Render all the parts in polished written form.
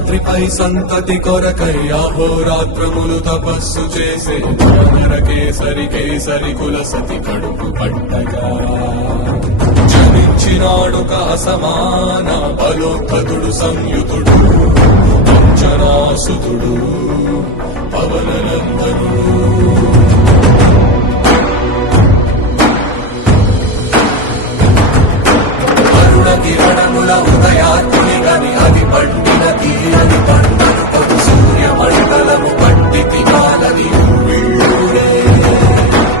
శేషాద్రిపై సంతతి కొరకై అహోరాత్రములు తపస్సు చేసే కేసరి కేసరి కుల సతి కడుపు పట్టగా జనించినాడుక అసమాన బలోద్ధతుడు సంయుతుడు అంజనాసుతుడు పవననందనుడు కిరణముల ఉదయాత్మి గని అది పండిన తీరని పంటను కొడు సూర్య మండలము పండితి కాలది విళ్ళూరే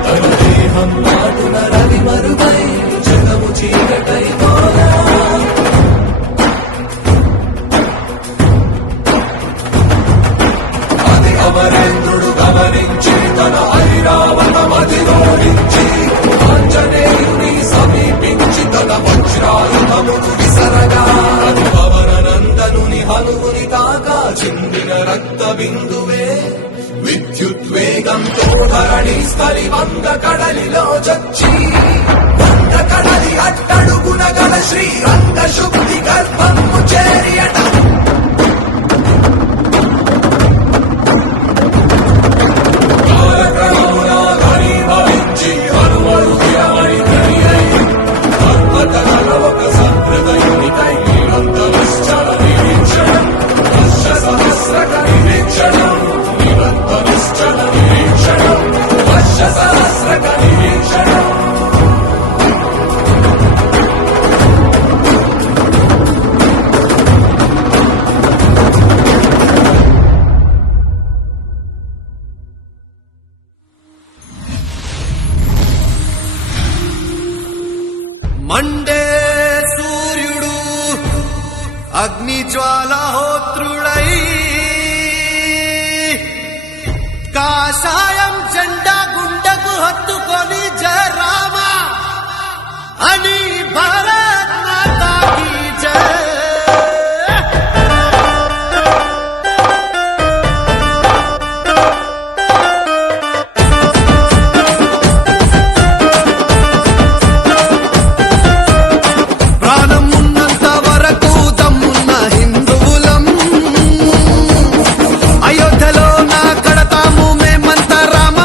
తన దేహం నాటున రవి మరుగై జగము చీకటై కాలా అది అమరేంద్రుడు గమనించి తన ఐరావత మదిరోడించి ఆంజనేయుని సమీపించి తన వజ్రాయుధమును విసరగా అది పవననందనుని హనువుని తాగా చిందిన రక్త బిందువే విద్యుద్వేగంతో ధరణి స్థలి వంద కడలిలో చచ్చి వంద కడలి అట్టడుగున గల శ్రీరంగ శుద్ధి గర్భము చేరియట మండే సూర్యుడు అగ్నిజ్వాలహోత్రుడై కాషాయం జెండా గుండెకు హత్తుకొని జయ రామ అని భారత్ మాతా కీ జయ అయోధ్యలో నా కడతాము మేమంతా రామ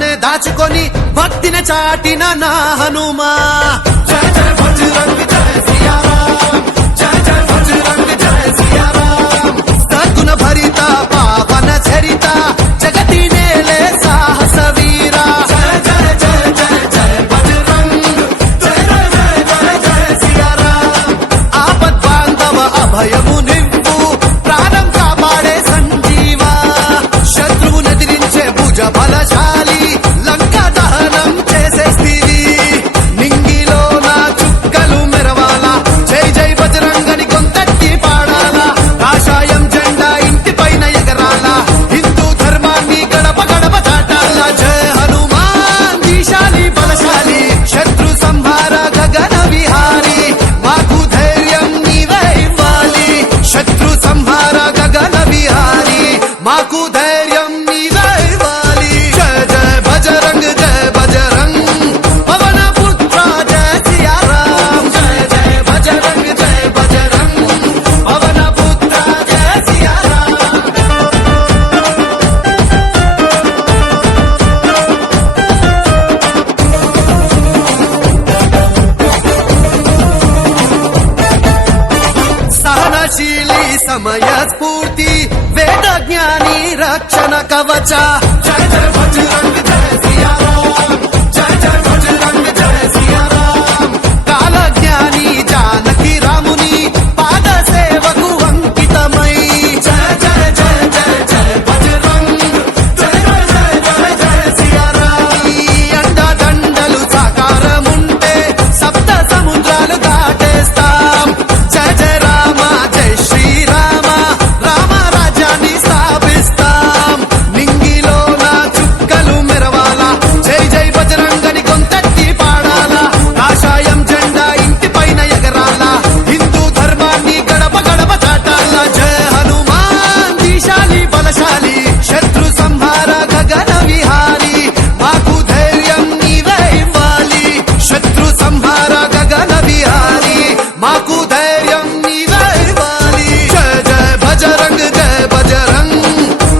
తననే దాచుకొని భక్తిని చాటిన నా హనుమా జయ జయ బజరంగ్ జయ సియారాం జయ జయ బజరంగ్ జయ సియారాం సద్గుణ భరిత పావన చరిత జగతి నేలే సాహస వీరా జయ జయ జయ జయ జయ బజరంగ్ జయ జయ జయ జయ సియారాం ఆపద్ బాంధవ అభయము నింపు ప్రాణం కాపాడే సంజీవా శత్రువు నదిరించే భుజ బలశాలి లంకా దహనం చేసేస్తివి నింగిలో నా చుక్కలు మెరవాలా జై జై బజరంగని గొంతెత్తి పాడాలా కాషాయం జెండా ఇంటి పైన ఎగరాలా హిందూ ధర్మాన్ని గడప గడప చాటాలా జయ హనుమాన్ దీశాలి బలశాలి శత్రు సంహార గగన విహారి మాకు ధైర్యం నీవే ఇవ్వాలి శత్రు సంహార గగన విహారి మాకు ధైర్యం నీవే ఇవ్వాలి జయ జయ బజరంగ్ పవన పుత్ర జయ సియారాం జయ జయ బజరంగ్ పవన పుత్ర జయ సియారాం సహనశీలి సమయ స్ఫూర్తి వేద జ్ఞాని రక్షణ కవచ జయ జయ బజరంగ్ జయ సియారాం జయ జయ బజరంగ్ జయ సియారాం కాల జ్ఞాని జానకి రాముని పాద సేవకు అంకితమై జయ జయ జయ జయ జయ బజరంగ్ జయ జయ జయ జయ సియారాం అండదండలు సాకారముంటే సప్త సముద్రాలు దాటేస్తాం జయ జయ రామ జయ శ్రీరామ రామ రాజ్యాన్ని స్థాపిస్తాం నింగిలో నా చుక్కలు మెరవాలా జై జై బజరంగని గొంతెత్తి పాడాలా కాషాయం జెండా ఇంటి పైన ఎగరాలా హిందూ ధర్మాన్ని గడప గడప చాటాలా జయ హనుమాన్ దీశాలి బలశాలి శత్రు సంహార గగన విహారి మాకు ధైర్యం నీవే ఇవ్వాలి శత్రు సంహార గగన విహారి మాకు ధైర్యం నీవే ఇవ్వాలి జయ జయ బజరంగ్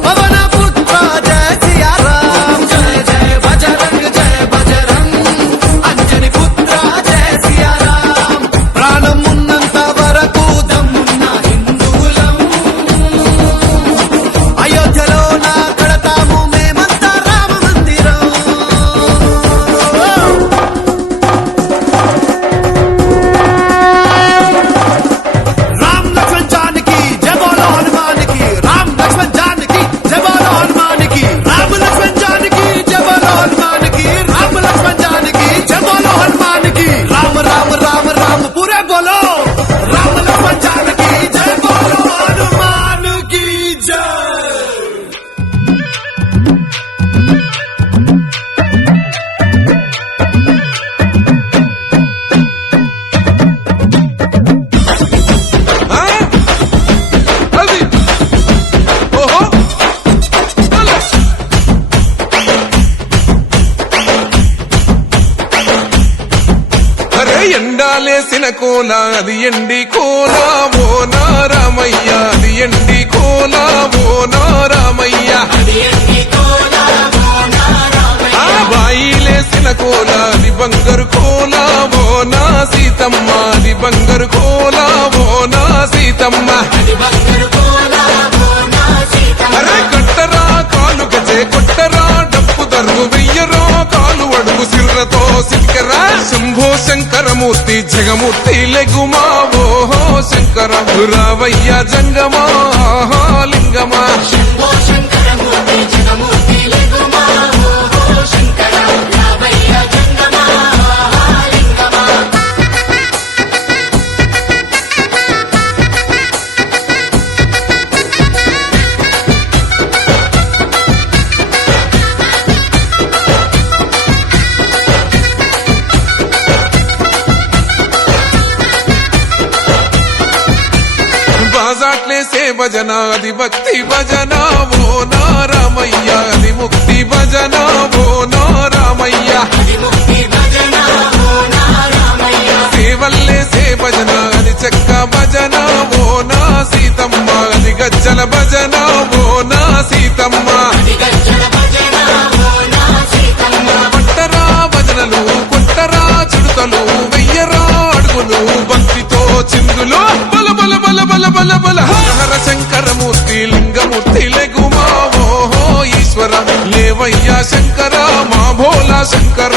పవన పుత్ర జయ సియారాం జయ జయ బజరంగ్ అంజని పుత్ర జయ సియారాం ప్రాణం ఉన్నంత వరకు దమ్మున్న హిందువులం అయోధ్యలో నా కడతాము మేమంతా రామ మందిరం राम लक्ष्मण जानकी जय बोलो हनुमान की राम लक्ष्मण जानकी जय बोलो हनुमान की राम लक्ष्मण जानकी जय बोलो हनुमान की राम लक्ष्मण जानकी जय बोलो हनुमान की राम राम राम राम पूरे बोलो राम लक्ष्मण जानकी जय बोलो हनुमान की जय ఆ? అది ఓహో అలా. అరే ఎండాలేసిన కోల అది ఎండి కోల ఓ నారామయ్య అది ఎండి కోల ఓ నారామయ్య ఆ బాయిలేసిన కోల అది బంగారు కోల ఓ నా సీతమ్మ అది బంగారు కోల ఓ నా సీతమ్మ అరే కట్టరా కాలు గజే కొట్టరా డప్పు దరువు వెయ్యరో కాలు అడుగు సిర్రతో సిక్కరా శంభో శంకరమూర్తి జగమూర్తి లెగుమా ఓహో శంకర రావయ్య జంగమా ఆహా లింగమా బాజాట్లేసే భజన అది భక్తి భజన ఓ నారామయ్య అది ముక్తి భజన ఓ నారామయ్య సేవల్లేసే భజన అది చెక్క భజన ఓ నా సీతమ్మ అది గజ్జల భజన ఓ నా సీతమ్మ శంకర మా భోలా శంకర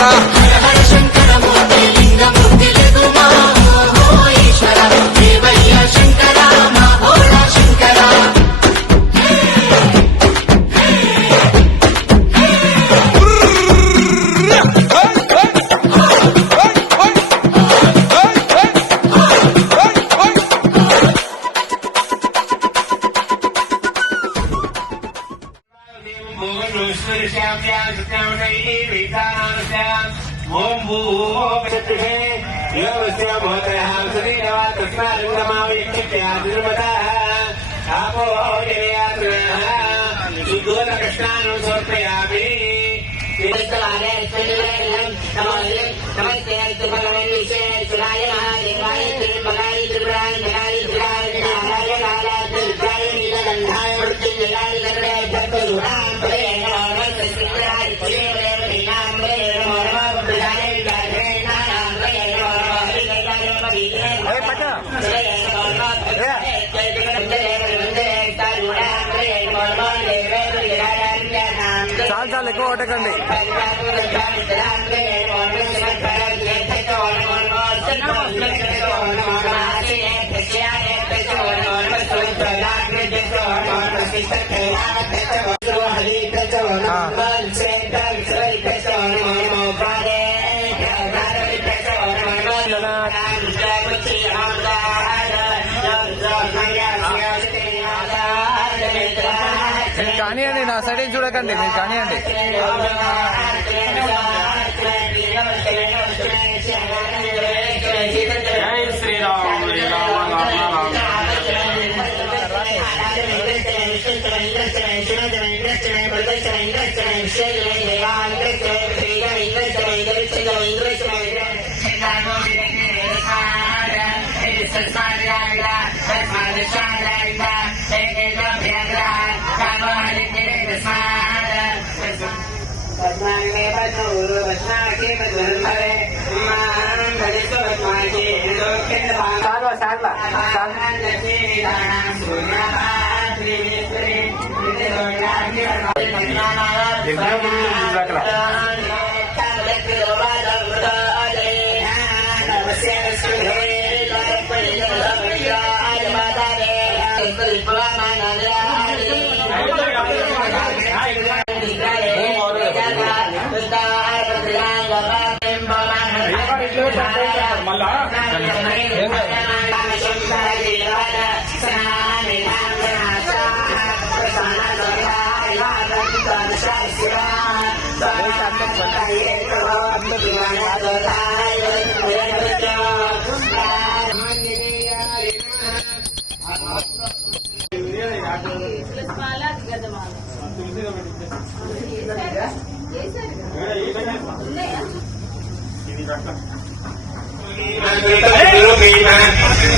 ओम भूमोपतिः योगस्य भूतयः सुदीनवा तस्मादुर्मताः आपो गिरयात्मनः सुदूरकृष्णान् समर्पयामि చాలా చాలా ఎక్కువ కొట్టకండి. కానివ్వండి, నా సైడ్ ఏం చూడకండి, మీరు కానివ్వండి.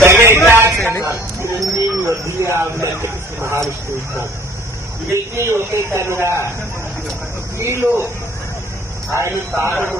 జై శ్రీరామ్ మహావిష్ణు ఒకే కనుగా వీళ్ళు ఆయన తారడు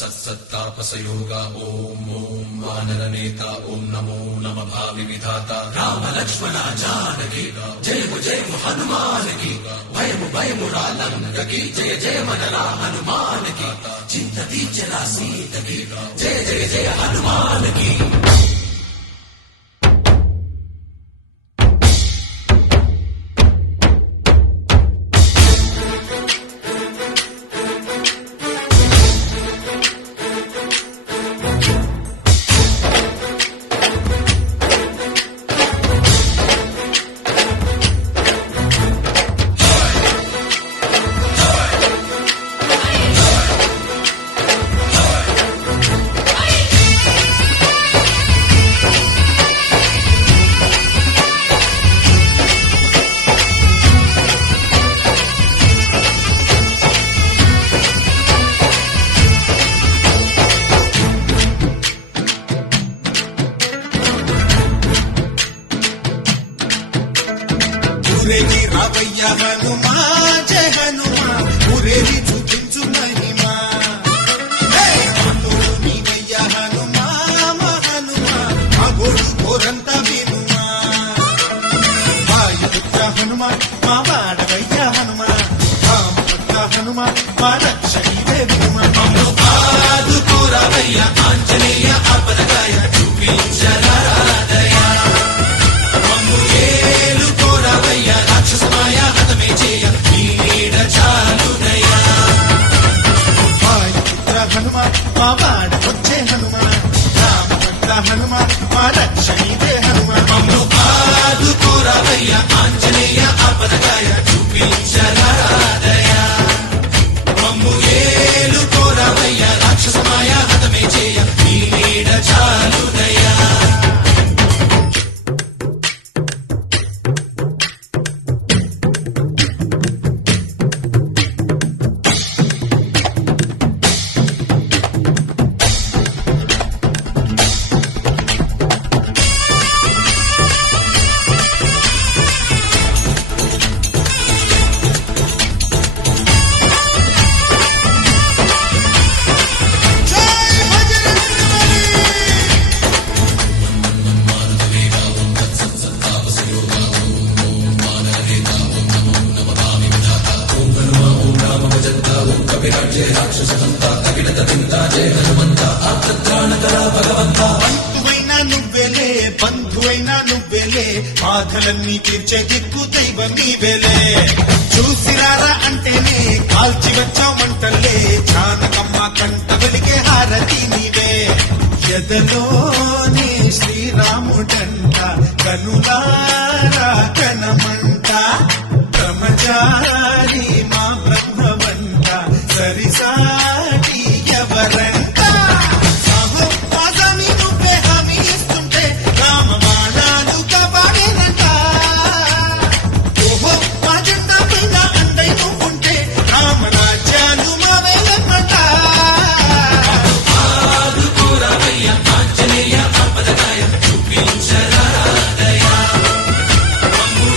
సత్సత్తాపసయోగ ఓం ఓం వానరనేత ఓం నమో నమ భావి విధాత రామ లక్ష్మణ జానకి జయము హనుమానికి భయము రాలంకకి జయ జయ మనరా హనుమానికి చింత తీర్చరా సీతకి జయ జయ హనుమానికి. ఊరేగి రావయ్య హనుమా జయ హనుమా ఊరేగి చూపించు మహిమా మన్నుడు నీవయ్య హనుమా మా హనుమా మా గోడు కోరంత వినుమా వాయుపుత్ర హనుమా మా వాడవయ్య హనుమా రామపుత్ర హనుమా మా రక్షణీవే వినుమా ఆదుకోరావయ్య ఆంజనేయ ఆపదగాయ చూపించరాదయ రాక్షసమాయ హతమే చేయ ఈ నీడ చాలునయా వాయుపుత్ర హనుమ మా వాడ వచ్చే హనుమ రామపుత్ర హనుమ మా రక్షణీదే హనుమ మమ్ము ఆదుకోరావయ్య ఆంజనేయ ఆపదగాయ చూపించరాదయ మమ్ము ఏలుకోరావయ్య రాక్షసమాయ హతమే చేయ ఈ నీడ చాలునయా. బంధువైనా నువ్వెలే బంధువైనా నువ్వెలే బాధలన్నీ తీర్చే దిక్కు దైవం నీవెలే చూసిరారా అంటేనే కాల్చి వచ్చామంటలే జానకమ్మ కంట వెలిగే హారతి నీవే ఎదలోనే శ్రీరాముడంట కనులారా కనమంట బ్రహ్మచారి మా బ్రహ్మవంట సరిసాటి ఎవరంట ఆంజనేయ ఆపదగాయ చూపించరాదయ మమ్ము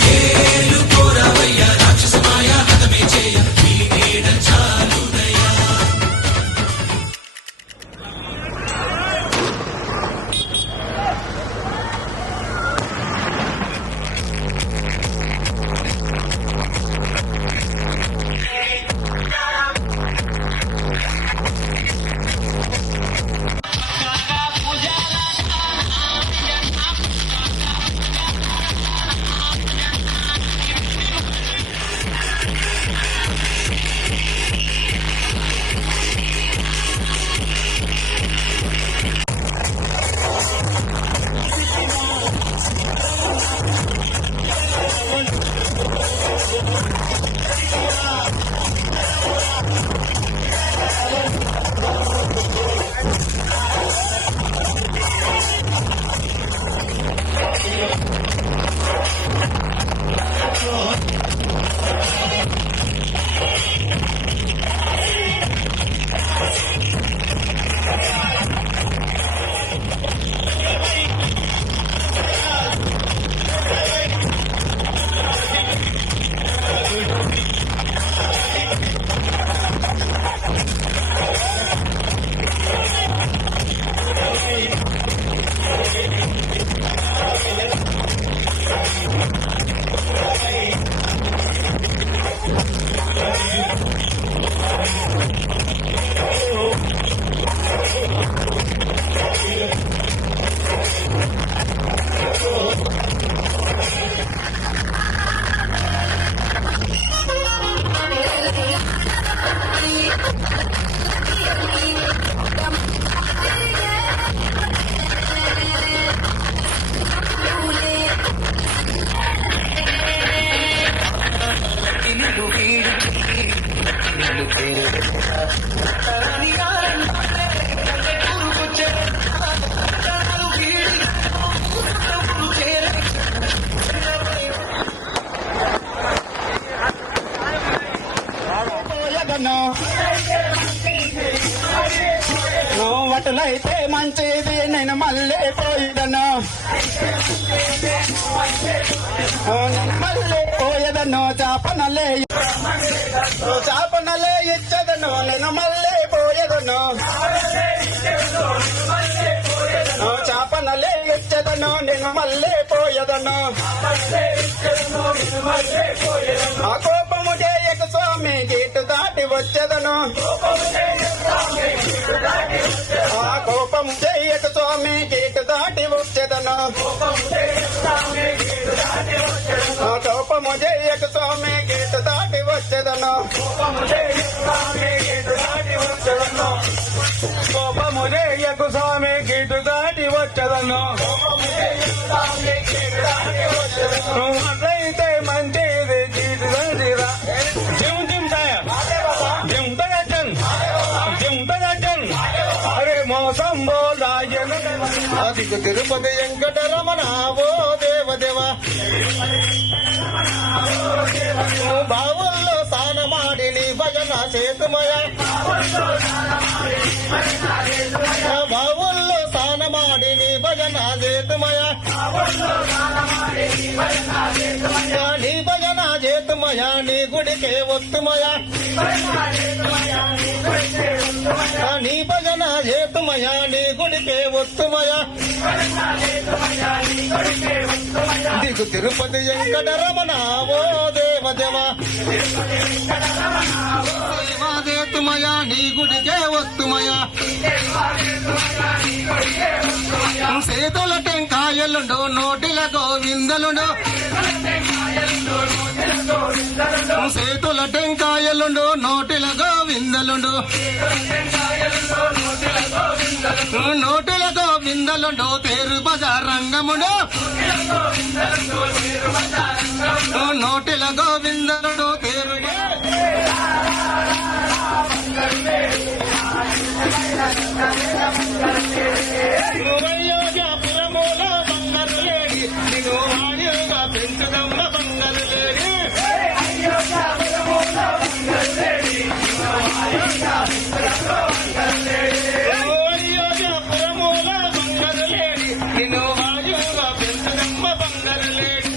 నువ్వు వటులైతే మంచిది నేను మళ్ళీ పోయిదను మళ్ళీ పోయేదను చాపనలే ఇచ్చదను నేను మళ్ళీ పోయేదను చాపనలే ఇచ్చదను నేను మళ్ళీ పోయేదను ఆ కోపము చేయక స్వామి గీటు దాటి వచ్చేదను ఆ కోపము చేయక స్వామి గీటు దాటి వచ్చేదను ఆ కోపము చేయక స్వామి గీటు దాటి వచ్చేదను కోపము చేయకు స్వామి గీటు దాటి వచ్చేదను అయితే మంచిది గీటు దాటిరా అరే మోసం అది తిరుపతి వెంకటరమణ ఓ దేవదేవ బావుల్లో స్నానమాడి నీ భజన సేతుమయ బావుల్లో స్నానమాడి నీ భజన సేతుమయ నీ భజన చేతుమయ నీ గుడికే ఒత్తుమయ నీ భజన చేతుమయ నీ గుడికే ఒత్తుమయ దిగు తిరుపతి వెంకటరమణ ఓ దేవదేవ దేవదేతుమయ నీ గుడికే ఒత్తుమయ సేతుల టెంకాయలుండు నోటిల గోవిందలుండు సేతుల టెంకాయలుండు నోటిల గోవిందలుండు నోటిల గోవిందలుండు తేరు బజార్ రంగముడు నోటిల గోవిందలుండు తేరు పురమూల బంగారు లేడి నిన్ను ఆడియోగా పెంచుదమ్మ బంగారు లేడి పురమూల బంగారు లేడి నిన్ను ఆడియోగా పెంచుదమ్మ బంగారు లేడి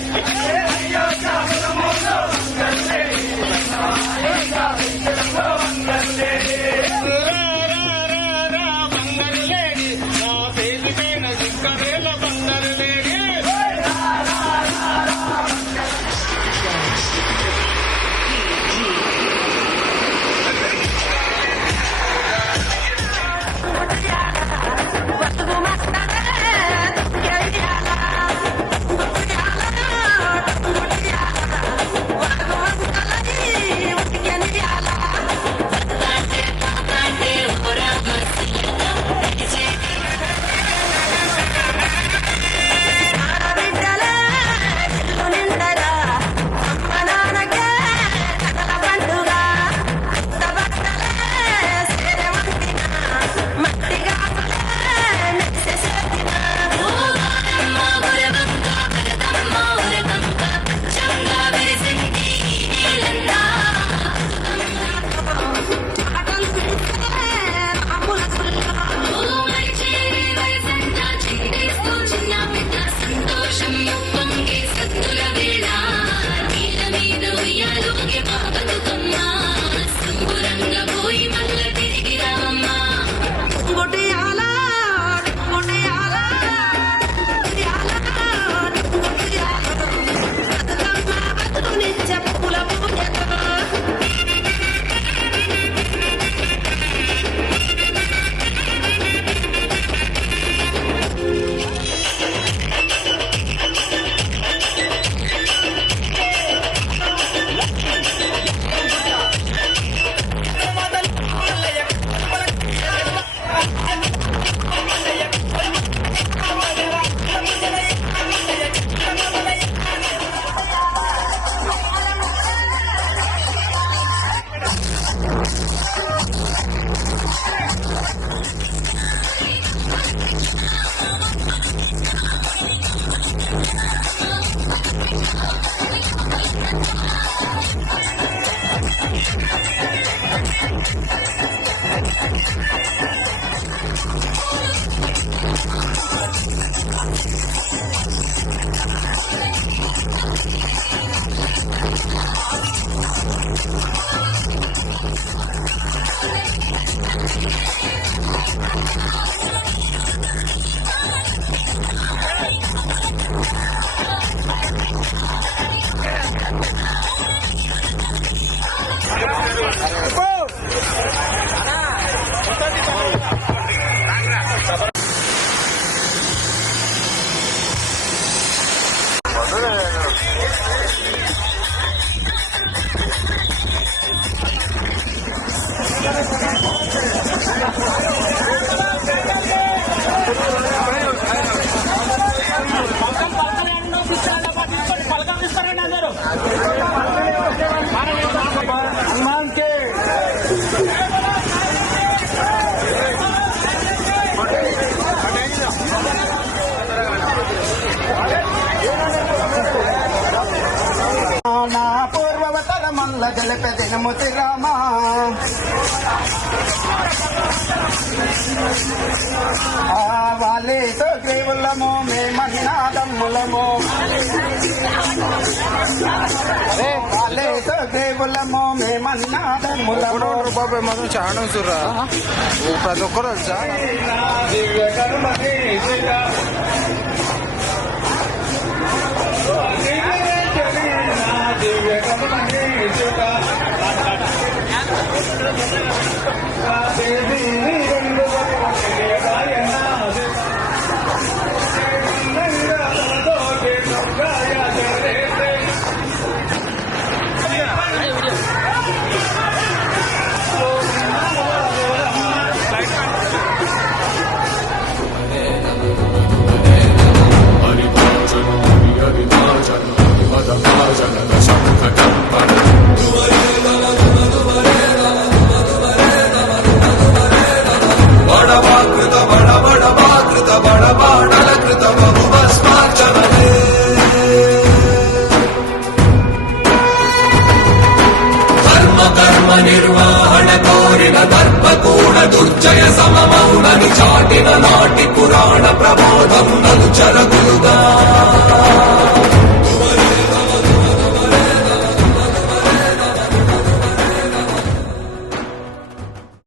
నా పూర్వవతర మల్ల జలపెదినముతి రామా వాళ్ళేతో గ్రీవులమో మేమన్నాదమ్ములమో వాళ్ళేతో గ్రీవులమో మేమన్నాదమ్ములమో బాబాయ్ మాత్రం చాలా చూడరా ప్రతి ఒక్కరు వచ్చా దివ్య కరుణనే దివ్య కరుణనే నిర్వహణ కోరిన దర్పకూడ దుర్జయ సమమౌనని చాటిన నాటి పురాణ ప్రబోధం నలు చరగులుగా